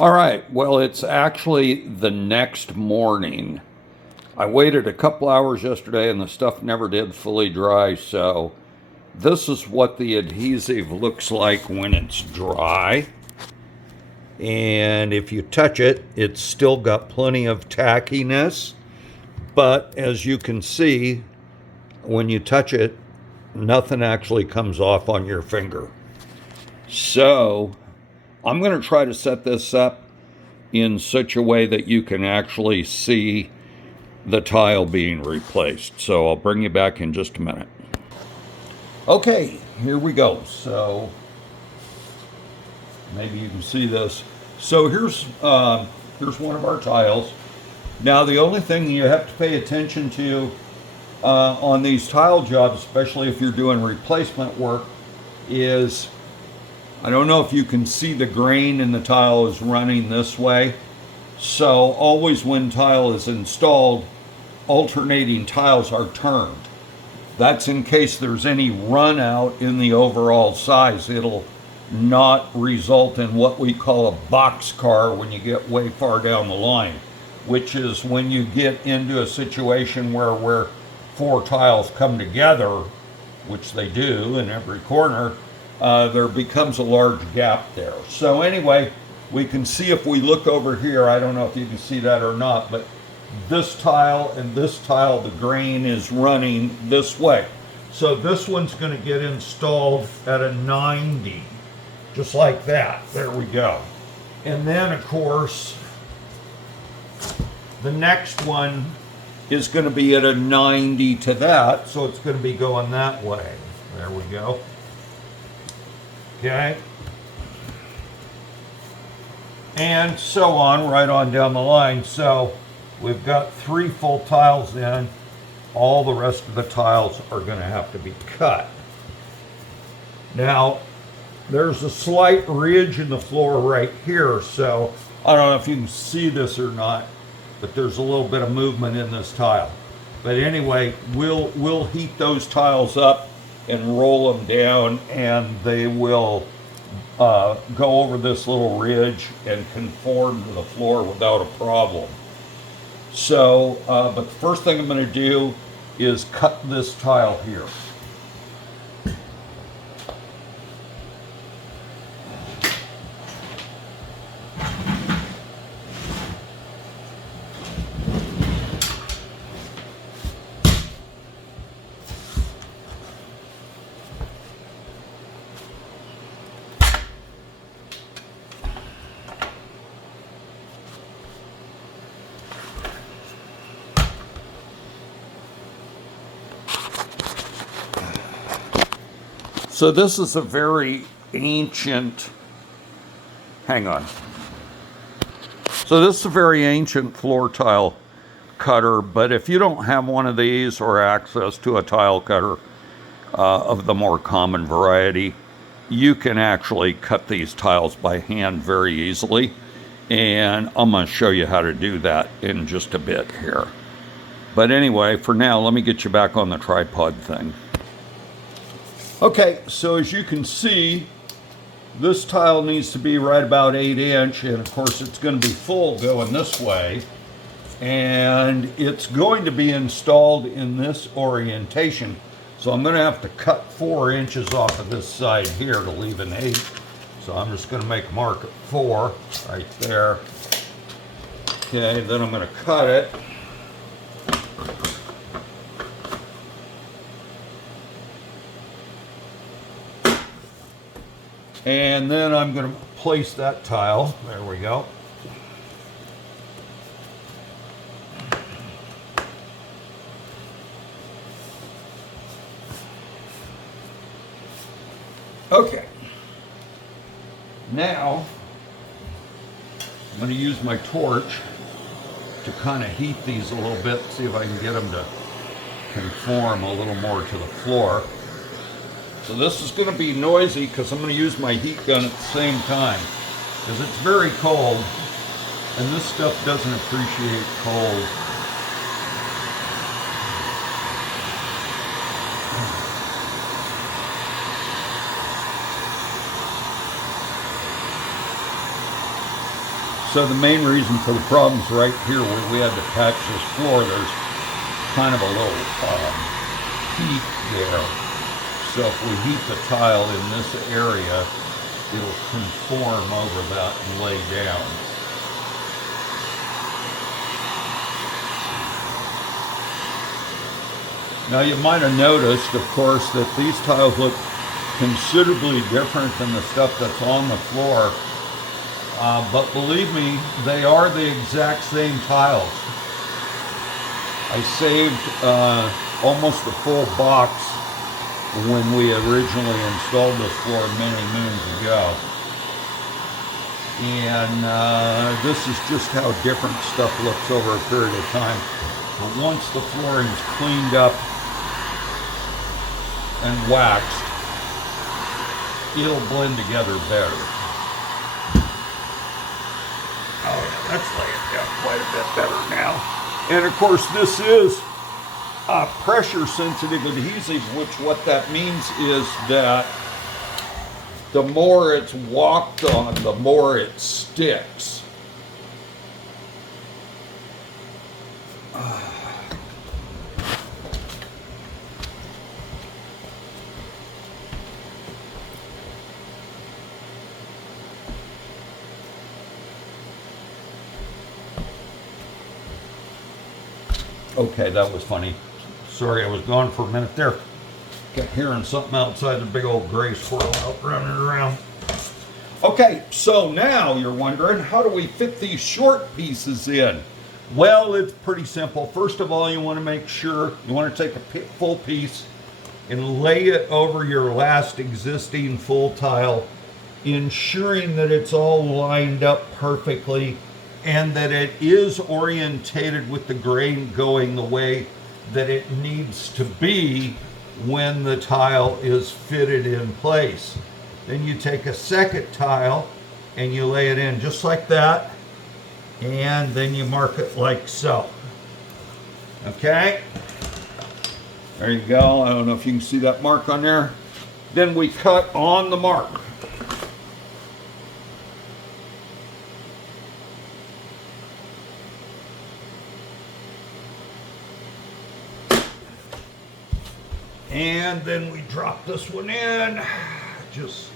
All right, well, it's actually the next morning. I waited a couple hours yesterday and the stuff never did fully dry, so this is what the adhesive looks like when it's dry. And if you touch it, it's still got plenty of tackiness, but as you can see, when you touch it, nothing actually comes off on your finger. So I'm going to try to set this up in such a way that you can actually see the tile being replaced. So I'll bring you back in just a minute. Okay, here we go. So maybe you can see this. So here's one of our tiles. Now the only thing you have to pay attention to on these tile jobs, especially if you're doing replacement work, is I don't know if you can see the grain in the tile is running this way. So always when tile is installed, alternating tiles are turned. That's in case there's any run out in the overall size. It'll not result in what we call a boxcar when you get way far down the line, which is when you get into a situation where 4 tiles come together, which they do in every corner, there becomes a large gap there. So anyway, we can see if we look over here, I don't know if you can see that or not, but this tile and this tile, the grain is running this way. So this one's going to get installed at a 90, just like that. There we go. And then of course, the next one is going to be at a 90 to that, so it's going to be going that way. There we go. Okay. And so on, right on down the line. So we've got 3 full tiles in. All the rest of the tiles are going to have to be cut. Now, there's a slight ridge in the floor right here, so I don't know if you can see this or not, but there's a little bit of movement in this tile. But anyway, we'll heat those tiles up and roll them down, and they will go over this little ridge and conform to the floor without a problem. So, but the first thing I'm going to do is cut this tile here. So this is a very ancient, hang on. So this is a very ancient floor tile cutter, but if you don't have one of these or access to a tile cutter of the more common variety, you can actually cut these tiles by hand very easily. And I'm going to show you how to do that in just a bit here. But anyway, for now, let me get you back on the tripod thing. Okay, so as you can see, this tile needs to be right about 8 inch, and of course it's going to be full going this way, and it's going to be installed in this orientation. So I'm going to have to cut 4 inches off of this side here to leave an 8. So I'm just going to make a mark at 4 right there. Okay, then I'm going to cut it. And then I'm going to place that tile. There we go. Okay. Now, I'm going to use my torch to kind of heat these a little bit, see if I can get them to conform a little more to the floor. So this is going to be noisy because I'm going to use my heat gun at the same time, because it's very cold, and this stuff doesn't appreciate cold. So the main reason for the problems right here where we had to patch this floor, there's kind of a little heat there. So if we heat the tile in this area, it'll conform over that and lay down. Now you might have noticed, of course, that these tiles look considerably different than the stuff that's on the floor. But believe me, they are the exact same tiles. I saved almost a full box when we originally installed this floor many moons ago. And this is just how different stuff looks over a period of time. But once the flooring's cleaned up and waxed, it'll blend together better. Oh yeah, that's laying down quite a bit better now. And of course this is pressure sensitive adhesive, which what that means is that the more it's walked on, the more it sticks. Okay, that was funny. Sorry, I was gone for a minute there. Kept hearing something outside, the big old gray squirrel out running around. Okay, so now you're wondering, how do we fit these short pieces in? Well, it's pretty simple. First of all, you want to make sure, you want to take a full piece and lay it over your last existing full tile, ensuring that it's all lined up perfectly and that it is orientated with the grain going the way that it needs to be when the tile is fitted in place. Then you take a second tile and you lay it in just like that, and then you mark it like so. Okay, there you go. I don't know if you can see that mark on there. Then we cut on the mark. And then we drop this one in, just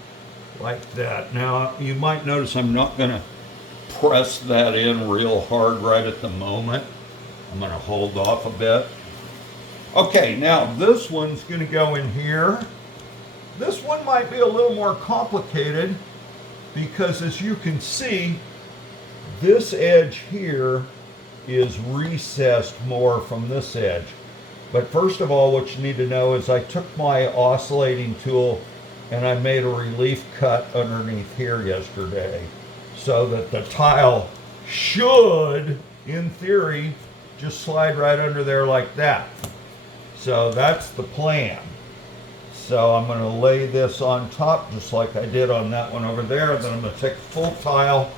like that. Now, you might notice I'm not going to press that in real hard right at the moment. I'm going to hold off a bit. Okay, now this one's going to go in here. This one might be a little more complicated because, as you can see, this edge here is recessed more from this edge. But first of all, what you need to know is I took my oscillating tool and I made a relief cut underneath here yesterday so that the tile should, in theory, just slide right under there like that. So that's the plan. So I'm going to lay this on top just like I did on that one over there. Then I'm going to take a full tile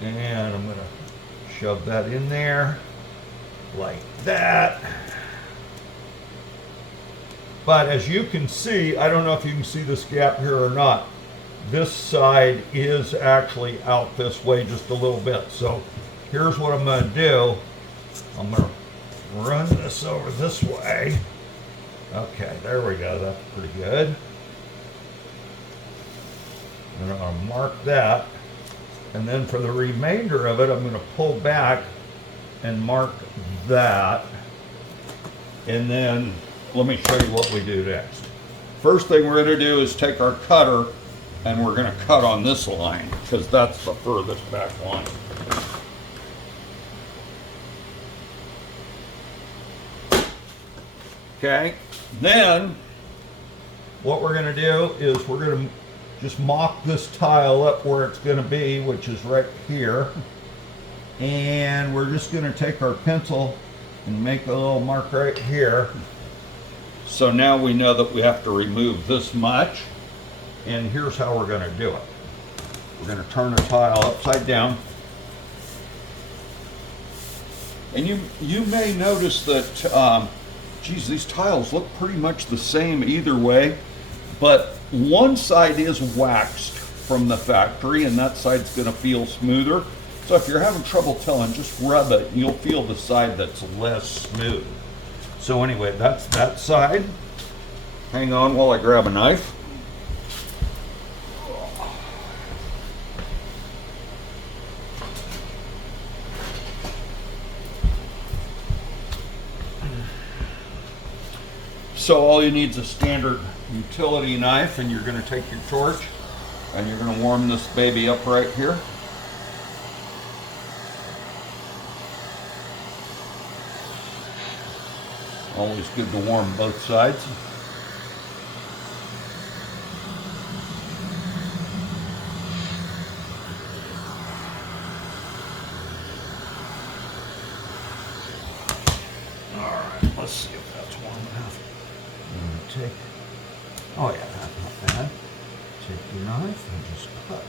and I'm going to shove that in there like that. But as you can see, I don't know if you can see this gap here or not, this side is actually out this way just a little bit. So here's what I'm going to do. I'm going to run this over this way. Okay, there we go. That's pretty good. And I'm going to mark that. And then for the remainder of it, I'm going to pull back and mark that. And then let me show you what we do next. First thing we're going to do is take our cutter and we're going to cut on this line because that's the furthest back line. Okay, then what we're going to do is we're going to just mock this tile up where it's going to be, which is right here. And we're just going to take our pencil and make a little mark right here. So now we know that we have to remove this much, and here's how we're going to do it. We're going to turn the tile upside down, and you may notice that, geez, these tiles look pretty much the same either way, but one side is waxed from the factory, and that side's going to feel smoother. So if you're having trouble telling, just rub it. You'll feel the side that's less smooth. So anyway, that's that side. Hang on while I grab a knife. So all you need is a standard utility knife, and you're going to take your torch and you're going to warm this baby up right here. Always good to warm both sides. All right, let's see if that's warm enough. Take, oh yeah, that's not bad. Take your knife and just cut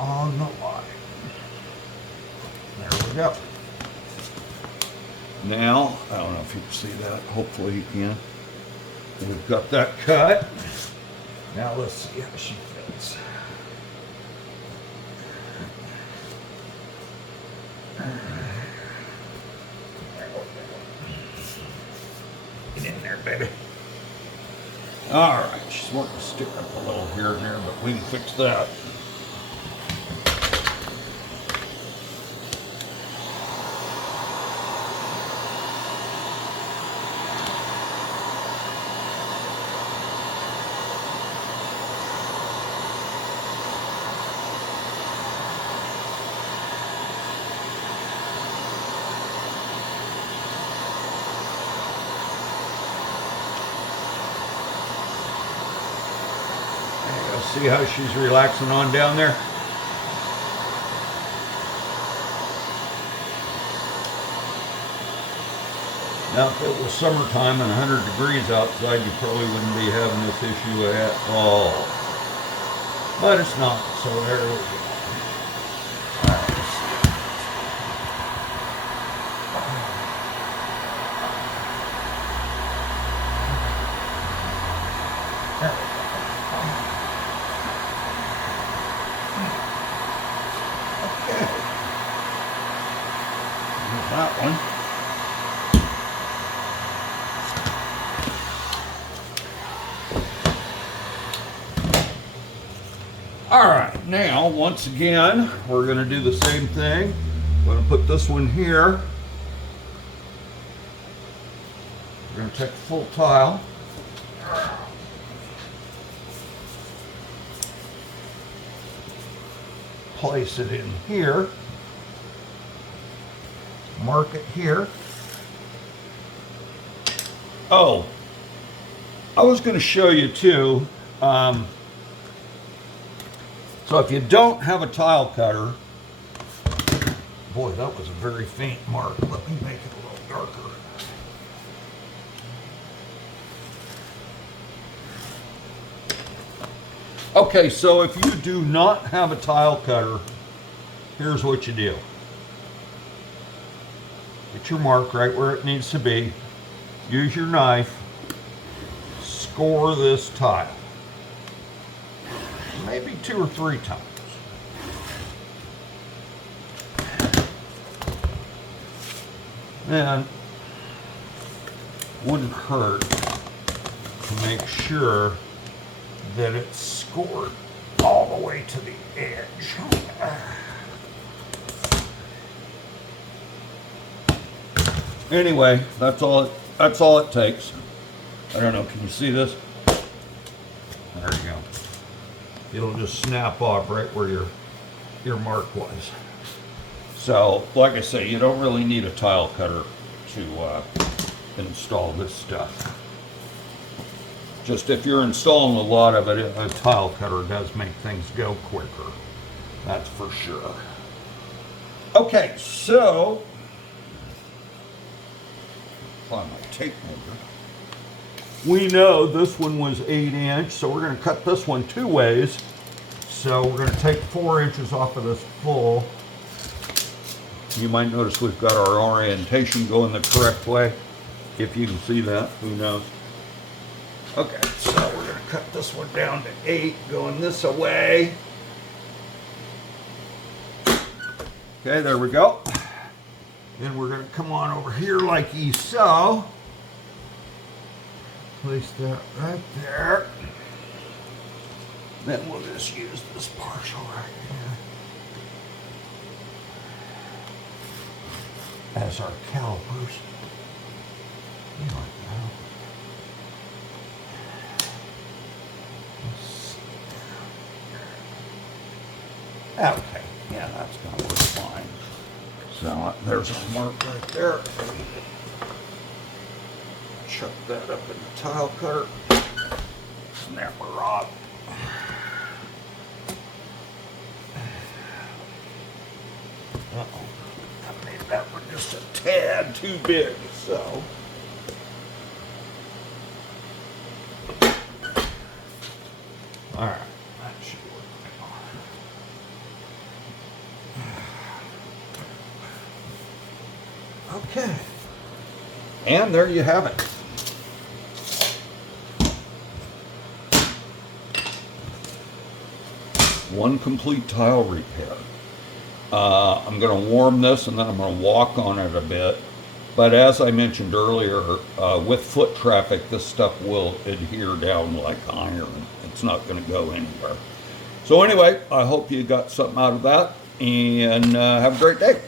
on the line. There we go. Now, I don't know if you can see that. Hopefully you can. We've got that cut. Now let's see how she fits. Get in there, baby. All right, she's wanting to stick up a little here and there, but we can fix that. See how she's relaxing on down there? Now, if it was summertime and 100 degrees outside, you probably wouldn't be having this issue at all. But it's not, so there we go. That one. All right, now once again, we're going to do the same thing. I'm going to put this one here. We're going to take the full tile. Place it in here. Mark it here. Oh, I was going to show you too. So if you don't have a tile cutter, boy, that was a very faint mark. Let me make it a little darker. Okay, so if you do not have a tile cutter, here's what you do. Get your mark right where it needs to be. Use your knife. Score this tile. Maybe 2 or 3 times. And wouldn't hurt to make sure that it's scored all the way to the edge. Anyway, that's all it takes. I don't know, can you see this? There you go. It'll just snap off right where your mark was. So, like I say, you don't really need a tile cutter to install this stuff. Just if you're installing a lot of it, a tile cutter does make things go quicker. That's for sure. Okay, so find my tape measure. We know this one was 8-inch, so we're going to cut this one 2 ways. So we're going to take 4 inches off of this full. You might notice we've got our orientation going the correct way. If you can see that, who knows? Okay, so we're going to cut this one down to 8, going this way. Okay, there we go. And we're going to come on over here like so. Place that right there. Then we'll just use this partial right here as our calipers. Like that. Okay, yeah, that's going to work fine. So there's a mark right there. Chuck that up in the tile cutter. And there we're off. Uh-oh. I made that one just a tad too big, so. All right, that should work. Okay. And there you have it. One complete tile repair. I'm going to warm this and then I'm going to walk on it a bit. But as I mentioned earlier, with foot traffic, this stuff will adhere down like iron. It's not going to go anywhere. So anyway, I hope you got something out of that, and have a great day.